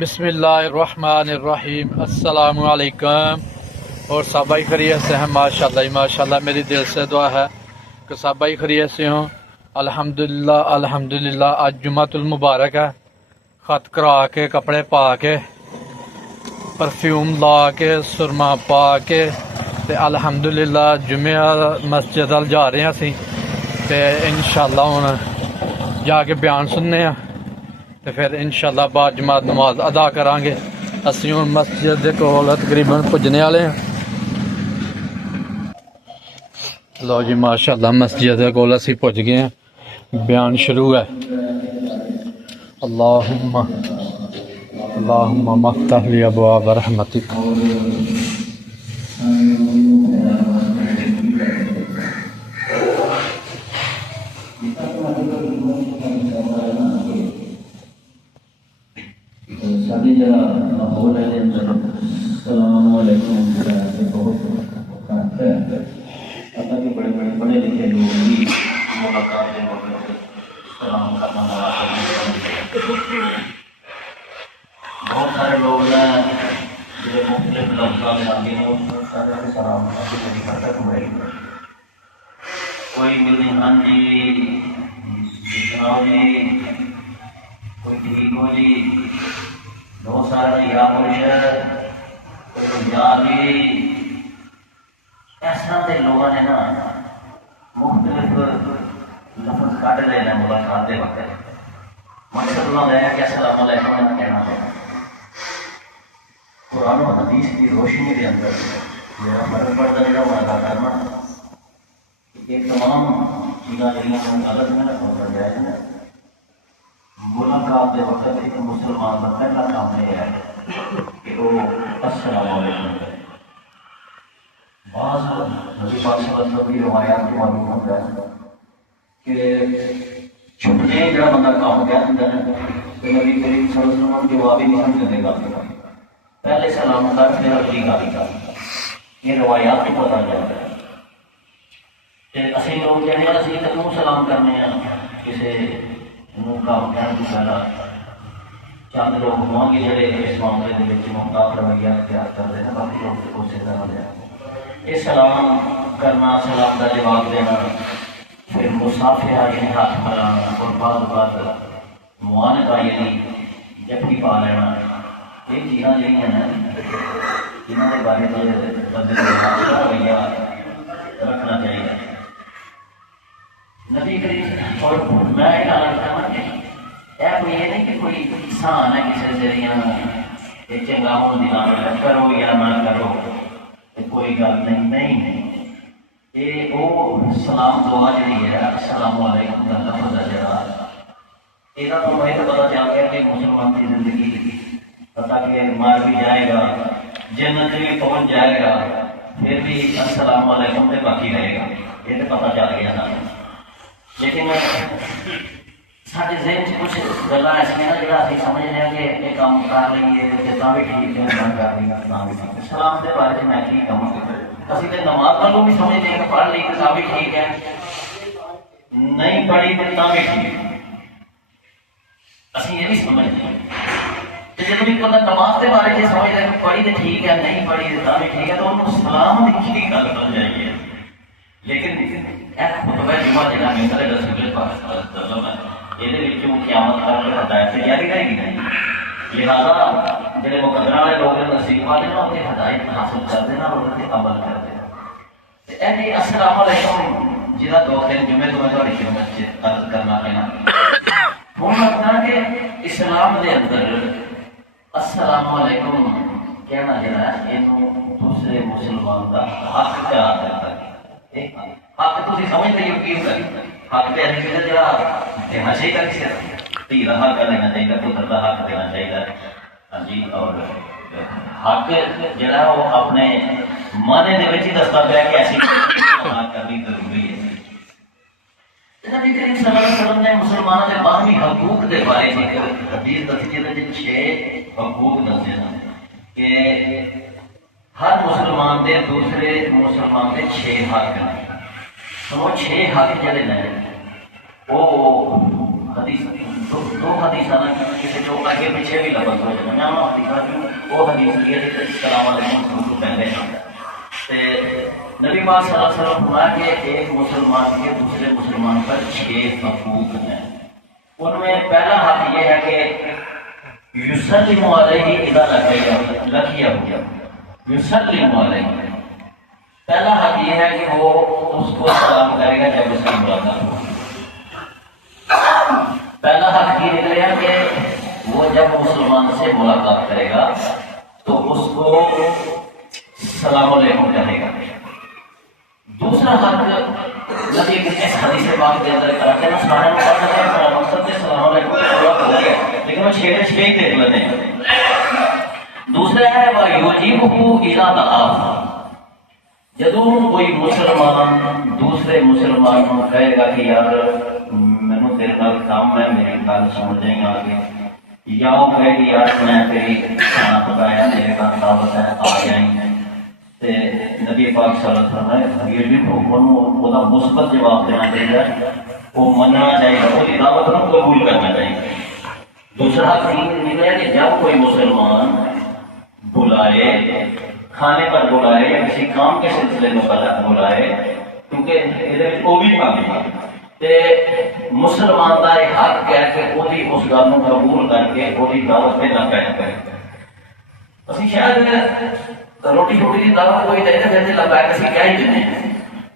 بسم اللہ الرحمن الرحیم، السلام علیکم۔ اور سب ہی خیریت سے ہیں؟ ماشاءاللہ میری دل سے دعا ہے کہ سب ہی خیریت سے ہوں۔ الحمدللہ آج جمعۃ المبارک ہے۔ خط کرا کے، کپڑے پا کے، پرفیوم لا کے، سرما پا کے تے الحمدللہ جمعہ مسجد ال جا رہے ہیں اسی تے انشاءاللہ ہن جا کے بیان سننے ہیں تے پھر انشاءاللہ بعد جماعت نماز ادا کران گے۔ اسی ہن مسجد دے کول تقریباً پجنے والے ہیں۔ لو جی ماشاءاللہ مسجد دے کول اسی پہنچ گئے ہیں۔ بیان شروع ہے۔ اللہم مفتح لی ابواب رحمتک۔ سبھی جگہ ماحول ہے السلام علیکم بہت ہے۔ اللہ کے بڑے پڑھے لکھے لوگ بھی ملاقات کے موقع پہ سلام کرنا بہت سارے لوگ ہیں جو مختلف لفظوں میں آگے ہیں سلام کرتا کوئی ملتی ہاں جی سناؤ جی، کوئی ٹھیک ہو جی، بہت سارا یا مرشد یا بھی اس طرح کے لوگوں نے نا مختلف لفظ کٹ لے ہیں ملاقات کے وقت۔ مقصد انہوں نے کہ السلام علیکم نے کہنا ہے قرآن و حدیث کی روشنی کے اندر میرا فرق پڑتا ہے ملاقات کرنا یہ تمام چیزاں جہاں غلط ہیں اور جائز ہیں۔ ملاقات کے وقت ایک مسلمان کا پہلا کام یہ ہے کہ وہ السلام علیکم کرے۔ بعض نبی پاک صلی اللہ علیہ وسلم کی روایات کو معلوم ہوتا ہے کہ چھپنے جڑا بندہ کام کیا دیتا ہے کہ نبی کریم صلی اللہ علیہ وسلم جواب ہی نہیں دینے گا، پہلے سلام کر پھر اگلی گالی کر۔ یہ روایات کو پتا چلتا ہے کہ اسی لوگ کہنے ہیں اسی کیوں سلام کرنے ہیں کسی کام کہنے کی پہلا چند لوگ ہوں گے جڑے اس معاملے کے محتاط رویہ اختیار کرتے ہیں، باقی لوگ تو اسی طرح لے یہ سلام کرنا، سلام کا جواب دینا، پھر مسافرہ یعنی ہاتھ ملانا اور بعض بعض معاندہ یعنی جبھی پا لینا، یہ چیزاں جہاں ہیں جنہوں کے بارے میں بدل رویہ رکھنا چاہیے۔ نبی کریم اور میں یہ کوئی یہ نہیں کہ کوئی انسان ہے کسی ذریعے چنگا ہوں دلانا کرو یا نہ کرو کوئی گل نہیں۔ یہ وہ سلام دعا جی ہے السلام علیکم کا لفظ ہے جڑا یہ تو میں پتا چل گیا کہ مسلمان کی زندگی پتا کہ مر بھی جائے گا، جنت بھی پہنچ جائے گا، پھر بھی السلام علیکم سے باقی رہے گا، یہ تو پتا چل گیا نا۔ لیکن سارے ذہن سے کچھ گلا ایسا جڑا اِسی سمجھنے ہیں کہ یہ کام کر لیے جتنا بھی ٹھیک ہے نہ کر لی نہ بھی ٹھیک ہے۔ سلام کے بارے میں کی کہوں اسی تو نماز پڑھوں بھی سمجھتے ہیں کہ پڑھ لی تو بھی ٹھیک ہے، نہیں پڑھی تو بھی ٹھیک ہے، اسی یہ بھی سمجھتے ہیں۔ جب بھی پتا نماز کے بارے میں سمجھتے ہیں پڑھی تو ٹھیک ہے، نہیں پڑھی تو بھی ٹھیک ہے، تو ان کو سلام کی گل بن جائے۔ لیکن خطبہ جمعہ جہاں مثال رسول پاک صلی اللہ علیہ وسلم ہے یہ قیامت کر کے ہدایت تیاری رہے گی نہیں، لہٰذا جڑے مقدرہ والے لوگ نصیب والے نا انہیں ہدایت حاصل کرتے ہیں اور انہیں عمل کرتے ہیں۔ السلام علیکم جہاں دو تین جمعے تو میں تھوڑی خدمت سے عرض کرنا پہنا ہوں لگتا کہ اسلام کے اندر السلام علیکم کہنا جڑا ہے یہ دوسرے مسلمان کا حق ادا کرتا ہے۔ حق تو سمجھتے ہو کی حق پہ ایسے کسی جگہ دینا چاہیے، کسی دھی کا حق دینا چاہیے، پتر کا حق دینا چاہیے، ہاں جی، اور حق جڑا وہ اپنے معنی دے وچ ہی دستا پیا کہ ایسی بات کرنی ضروری ہے۔ نبی کریم صلی اللہ علیہ وسلم نے مسلمانوں کے باہمی حقوق کے بارے میں حدیث دسی جہاں 6 حقوق دسے ہیں کہ ہر مسلمان دے دوسرے مسلمان کے 6 حق ہیں۔ وہ 6 حق جڑے ہیں وہ حدیث دو حدیث کسی جو آگے پیچھے بھی لفظ ہو جائے میں آپ دکھا دوں وہ حدیث یہ ہے کہ السلام علیکم کو پہلے نبی پاک صلی اللہ علیہ وسلم فرمایا کہ ایک مسلمان کے دوسرے مسلمان پر 6 حقوق ہیں. ان میں پہلا حق یہ ہے کہ یسلم علیہ اذا لقیہ یسلم علیہ. پہلا حق یہ ہے کہ وہ اس کو سلام کرے گا جب اس کی ملاقات ہو. پہلا حق یہ نکلے گا کہ وہ جب مسلمان سے ملاقات کرے گا تو اس کو السلام علیکم کہے گا. دوسرا حق نبی اس حدیث پاک کے اندر کراتے ہیں سارے مقصد سے السلام علیکم پورا ہو گیا لیکن وہ 6 ہی دیکھ لیتے ہیں. دوسرا ہے وَيُجِيبُهُ إِذَا دَعَاهُ. جدوں کوئی مسلمان دوسرے مسلمان کو کہے گا کہ یار مینوں تیرے نال کام ہے میری گل سن جائیں آگے یا وہ کہے کہ یار میں تیری کھانا پکایا میرے گھر دعوت ہے آ جائیں تے نبی پاک صلی اللہ علیہ وسلم یہ بھی وہ دا مثبت جواب دینا چاہیے وہ مننا چاہیے وہ دعوت کو قبول کرنا چاہیے. دوسرا یہ ہے کہ جب کوئی مسلمان بلائے کھانے پر بلائے یا کسی کام کے سلسلے میں بلائے کیونکہ وہ بھی تے مسلمان کا یہ حق ہے کہ وہی اس گل کو قبول کر کے وہی دعوت میں نہ پہن کرے. اسی شاید روٹی روٹی کی دعوت کوئی دے تو پھر لگا کے اسی کہہ ہی دینے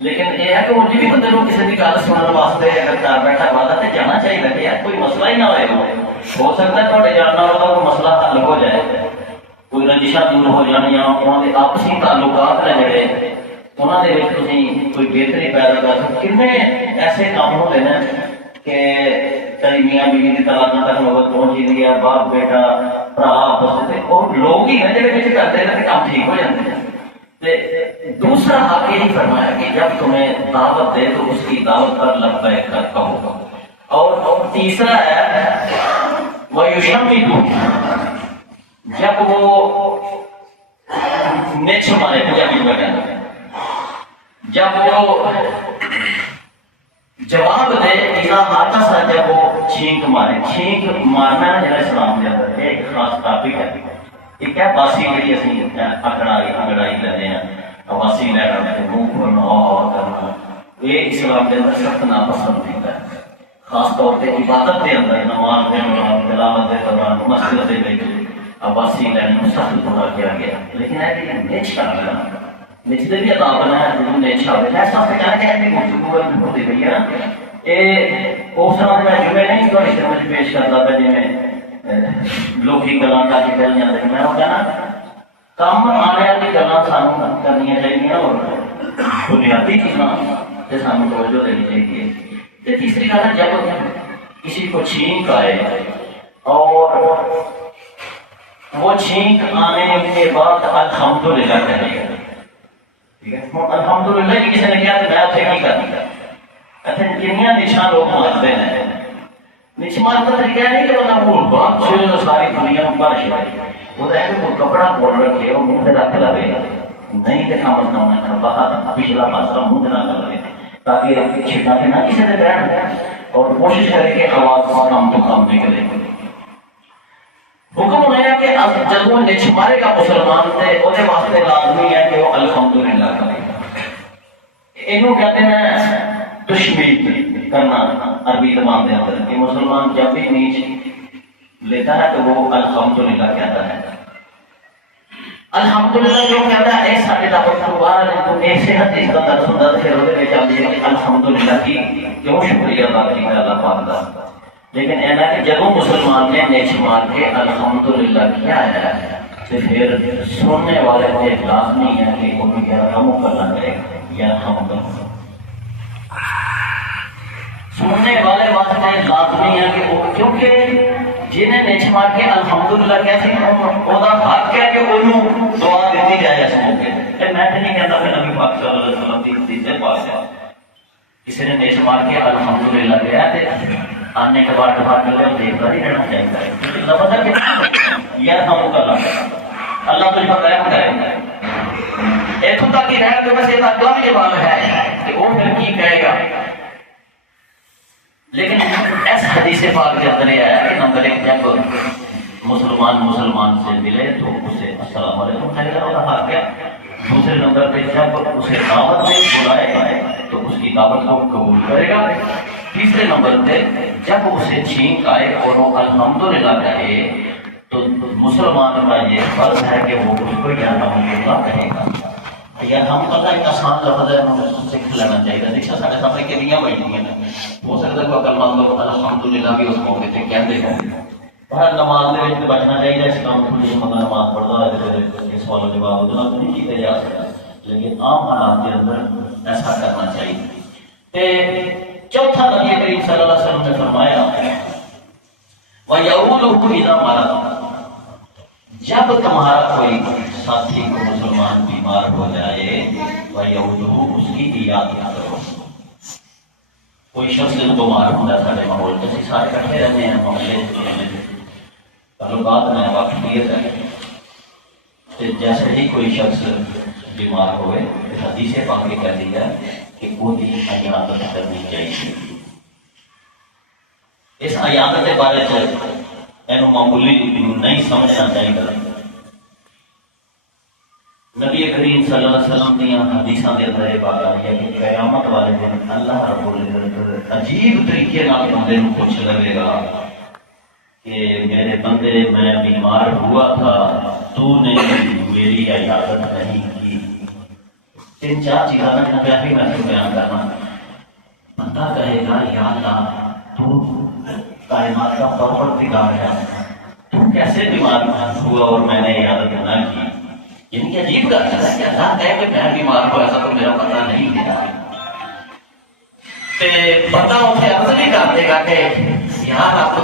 لیکن یہ ہے کہ وہ بھی بندے کو کسی کی گل سننے واسطے اگر گھر بیٹھا والا تو جانا چاہیے کہ یار کوئی مسئلہ ہی نہ ہوئے ہو سکتا ہے تھوڑے جاننا ہوگا کوئی مسئلہ حل ہو جائے کوئی رنجشاں دور ہو جانی انہوں کے آپسی تعلقات نے جڑے انہوں نے کوئی بہتری پیدا کر سکتے. کتنے ایسے کام ہوتے ہیں کہ کئی میاں بیوی کی طلاق تک نوبت پہنچ گئی ہے باپ بیٹا بھرا آپس میں اور لوگ ہی ہیں جڑے کچھ کرتے ہیں کام ٹھیک ہو جاتے ہیں. دوسرا حق یہی فرمایا کہ جب تمہیں دعوت دے تو اس کی دعوت پر لبیک کہو. اور تیسرا ہے وَيُشَمِّتُ. جب وہ نچ مارے پنجابی میں کہتے ہیں جب وہ جواب دے اذا آتا سا جب وہ چھینک مارے. چھینک مارنا ہے جنہیں اسلام دے اندر ایک خاص ٹاپک ہے. ایک ہے باسی جڑی اسی انگڑائی لیتے ہیں باسی لے کر منہ کھولنا اور کرنا یہ اسلام کے اندر سخت ناپسند ہے. خاص طور پہ عبادت کے اندر نماز کے دوران تلاوت کے دوران مسجد کے وچ عباسی لینی سخت پورا کیا گیا. لیکن ہے کہ نیچ کر لینا نیچ دے بھی عذاب نہ ہے جدوں نیچ آوے میں سب سے کہنا کہ ہے کہ گفتگو ہوتی گئی ہے یہ اس طرح میں جمعے نہیں تھوڑی سمجھ پیش کرتا تھا جی میں لوکی گلاں کا کے گل جاندے میں وہ کہنا کام آنے والی گلاں سانوں کرنی چاہیے اور بنیادی چیزاں تے سانوں توجہ دینی چاہیے. تے تیسری گل ہے جب کسی کو چھینک آئے اور وہ چھینک آنے کے بعد الحمدللہ کہنے گا. ٹھیک ہے الحمدللہ کہ کسی نے کہا کہ میں اتنے نہیں کرنی اتنے کنیاں نشاں لوگ مارتے ہیں. نش مارنے کا طریقہ نہیں کہ بندہ بھول بات چھوڑ ساری دنیا میں بارش ہے وہ ہے کہ کوئی کپڑا کھول رکھے وہ منہ سے رکھ لے نہیں تو کام کرنا ہے باہر پچھلا پاسا منہ سے نہ کر لے تاکہ چھٹا کے نہ کسی سے بیٹھ اور کوشش کرے کہ آواز کم تو کم نکلے. حکم ہے کہ جب وہ نچ مارے گا مسلمان تے وہ واسطے لازمی ہے کہ وہ الحمدللہ کرے. اینو کہتے ہیں تشمیت کرنا عربی زبان کے اندر کہ مسلمان جب بھی نیچ لیتا ہے تو وہ الحمدللہ کہتا ہے. الحمدللہ جو کہتا ہے ایک ساڑھے دعوت کو باہر ہے تو ایک سے حد اس کا درس ہوتا ہے پھر ہوتے میں چاہتے ہیں کہ الحمدللہ کی کیوں شکریہ ادا کی ہے اللہ پاک کا. لیکن ایسا کہ جب مسلمان نے نیچ مار کے الحمدللہ کیا ہے تو پھر سننے والے کو ایک لازمی ہے کہ انہیں کیا ہم کرنا ہے یا ہم کرنا. سننے والے واسطے لازمی ہے کہ وہ کیونکہ جنہیں نیچ مار کے الحمدللہ کہتے ہیں وہ دا حق ہے کہ انہوں دعا دیتی جائے اس موقع پہ. میں نہیں کہتا کہ نبی پاک صلی اللہ علیہ وسلم کی حدیث پاک ہے کسی نے نیچ مار کے الحمدللہ کہا ہے آنے کے بعد میں دیکھتا ہی رہنا چاہیے لفظ ہے کہ یا ہم کا اللہ تجھ پر رحم کرے. ایتھوں تک ہی رہے تو بس یہ اگلا بھی جواب ہے کہ وہ پھر کی کہے گا. لیکن اس حدیث پاک کے اندر یہ ہے کہ نمبر ایک جب مسلمان سے ملے تو اسے السلام علیکم کہے گا، اور حق ہے۔ دوسرے نمبر پہ جب اسے دعوت میں بلائے تو اس کی دعوت کو قبول کرے گا۔ تیسرے نمبر پہ جب اسے چھینک آئے اور وہ الحمدللہ کہے تو مسلمان کا یہ فرض ہے کہ وہ اس کو یا الحمدللہ کہے گا۔ یا ہم پتہ ایک آسان لفظ ہے، ہم سیکھ لینا چاہیے۔ دیکھا سارے سامنے کتنی بیٹھی ہیں، ہو سکتا ہے کوئی عقل مند لوگ الحمدللہ بھی اس موقع پہ کہہ دے گا۔ ہر نماز میں بچنا چاہیے، اس کام کو مطلب نماز پڑھتا ہے سوال و جواب ادنا تو نہیں کیے جا سکتا، لیکن عام حالات کے اندر ایسا کرنا چاہیے۔ چوتھا نبی کریم صلی اللہ علیہ وسلم نے فرمایا وَيَعُودُهُ إِذَا مَرَضَ، جب تمہارا کوئی ساتھی کو مسلمان بیمار ہو جائے وَيَعُودُهُ، اس کی عیادت کرو۔ کوئی شخص بیمار ہوتا ہے سارے ماحول میں، سارے کٹھے رہتے ہیں محلے تعلقات میں واقفیت ہے، کہ جیسے ہی کوئی شخص بیمار ہوئے حدیث پاک میں کہہ دیا کہ وہ دی عیادت کرنی چاہیے۔ اس عیادت کے بارے میں معمولی نہیں سمجھنا چاہیے۔ نبی کریم صلی اللہ علیہ وسلم کی حدیثاں کے اندر یہ بات آئی ہے کہ قیامت والے دن اللہ رب العزت عجیب طریقے نال بندے کو پوچھ لگے گا کہ میرے بندے میں بیمار ہوا تھا، تو نے میری عیادت نہیں کی۔ تین چار چیزاں میں بھی میں تو بیان کرنا۔ بندہ کہے گا یا اللہ تو کائنات کا پروردگار ہے، تو کیسے بیمار ہوا اور میں نے عیادت نہ کی؟ یعنی کہ عجیب بات ہے کہ اللہ کہے کہ میں بیمار ہوا ایسا تو میرا پتہ نہیں ملا۔ بندہ اسے عرض نہیں کر دے گا کہ یار آپ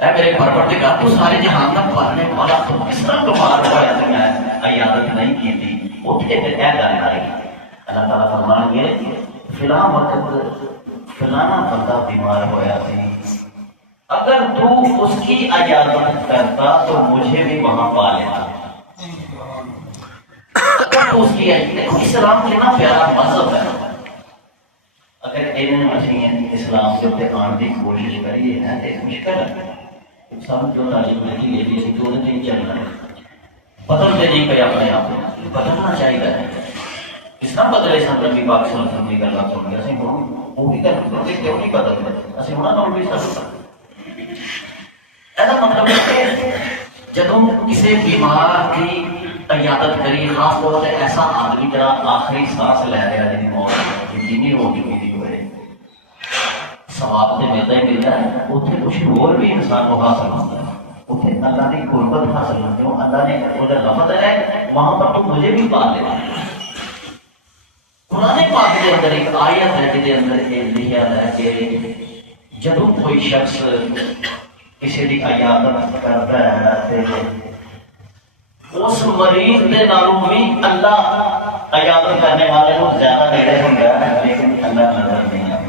اے میرے پروردگار تو سارے جہان کا پالنے والا، تو کس طرح بیمار ہوا ہے تو میں عیادت نہیں کی تھی؟ اتنے پہ کیا جانے آئے گی؟ اللہ تعالیٰ فرمائیں گے فلاں وقت فلانا بندہ بیمار ہوا تھی، اگر تو اس کی عیادت کرتا تو مجھے بھی وہاں پا لیتا۔ اس کی اسلام کتنا پیارا مذہب ہے۔ اگر انہیں اسلام کے اتنے آنے کی کوشش کریے ہے تو مشکل ہے۔ سب جو تعلیم نہیں لے لی تو انہیں نہیں چلنا ہے، بدلتے نہیں پہ اپنے آپ کو بدلنا چاہیے۔ اس طرح بدلے سن نبی پاک صلی اللہ علیہ وسلم کی گل سن کے اسی وہ بھی کرتے کیوں نہیں بدلتے، اسی ہونا کام بھی سکتا۔ ایسا مطلب ہے کہ جب کسی بیمار کی عیادت کری، خاص طور سے ایسا آدمی جڑا آخری سانس لے رہا جن کی موت یقینی ہو چکی ہوئے، ثواب سے ملتا ہی ملتا ہے، اتنے کچھ اور بھی انسان کو حاصل ہوتا ہے، اتنے اللہ کی قربت حاصل ہوتی ہے۔ اللہ نے ادھر لفظ ہے وہاں پر تو مجھے بھی پا لینا۔ قرآن پاک کے اندر ایک آیت ہے جس کے اندر یہ لکھا ہے کہ جب کوئی شخص کسی کی عیادت کرتا ہے اس مریض کے نالوں بھی اللہ عیادت کرنے والے کو زیادہ نیڑے ہوتا ہے، لیکن اللہ نظر نہیں آتا۔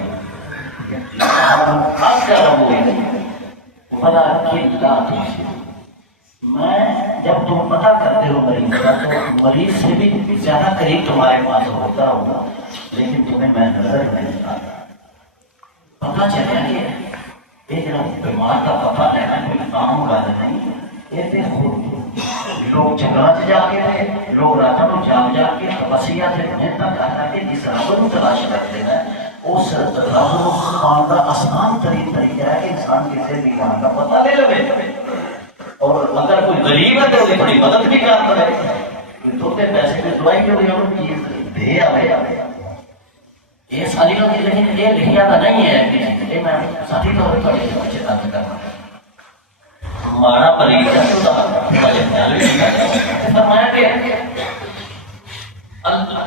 میں جب تم پتہ کرتے ہو مریض کا تو مریض سے بھی زیادہ قریب تمہارے پاس ہوتا ہوگا، لیکن تمہیں میں نظر نہیں آتا۔ پتہ چلا کہ ایک بیمار کا پتہ لینا کوئی عام بات نہیں، یہ لوگ جنگلات سے جا کے رہے، لوگ راتوں کو جاگ جا کے تپسیا سے محنت کر کے جس رب کو تلاش کرتے ہیں، اس رب خان کا آسان ترین طریقہ ہے کہ انسان کسی بھی جان کا پتہ لے لے، اور اگر کوئی غریب ہے تو وہ تھوڑی مدد بھی کرتا ہے، تھوڑے پیسے کی دعائی کے لیے وہ چیز دے آئے۔ یہ ساری چیز لیکن یہ لکھیا تو نہیں ہے کہ میں ساتھی طور پر بچے تک کرنا ہمارا مریض ہے تو فرمایا کہ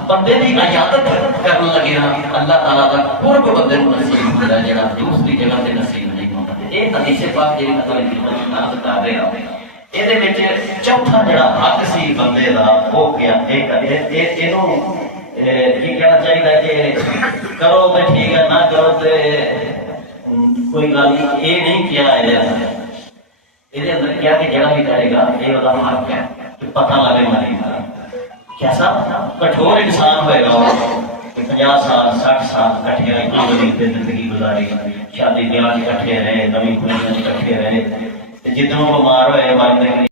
بندے کی عیادت کرنے لگے نا اللہ تعالیٰ کا قرب بندے کو نصیب ہوتا ہے جڑا دوسری جگہ سے نصیب نہیں ہوتا۔ یہ حدیث پاک جی مطلب کر رہے ہیں، یہ چوتھا جڑا حق سی بندے کا وہ کیا یہ کہنا چاہیے کہ کرو تو ٹھیک ہے، نہ کرو تو کوئی گل یہ نہیں کیا۔ یہ اندر کیا کہ جڑا بھی کرے گا یہ والا حق ہے کہ پتہ لگے مریض کا کیسا کٹھور انسان ہوئے گا، 50 سال 60 سال کٹھے رہے، زندگی گزاری، شادی بیاہ کٹھے رہے، نویں خوشیاں کٹھے رہے، جدوں بیمار ہوئے وقت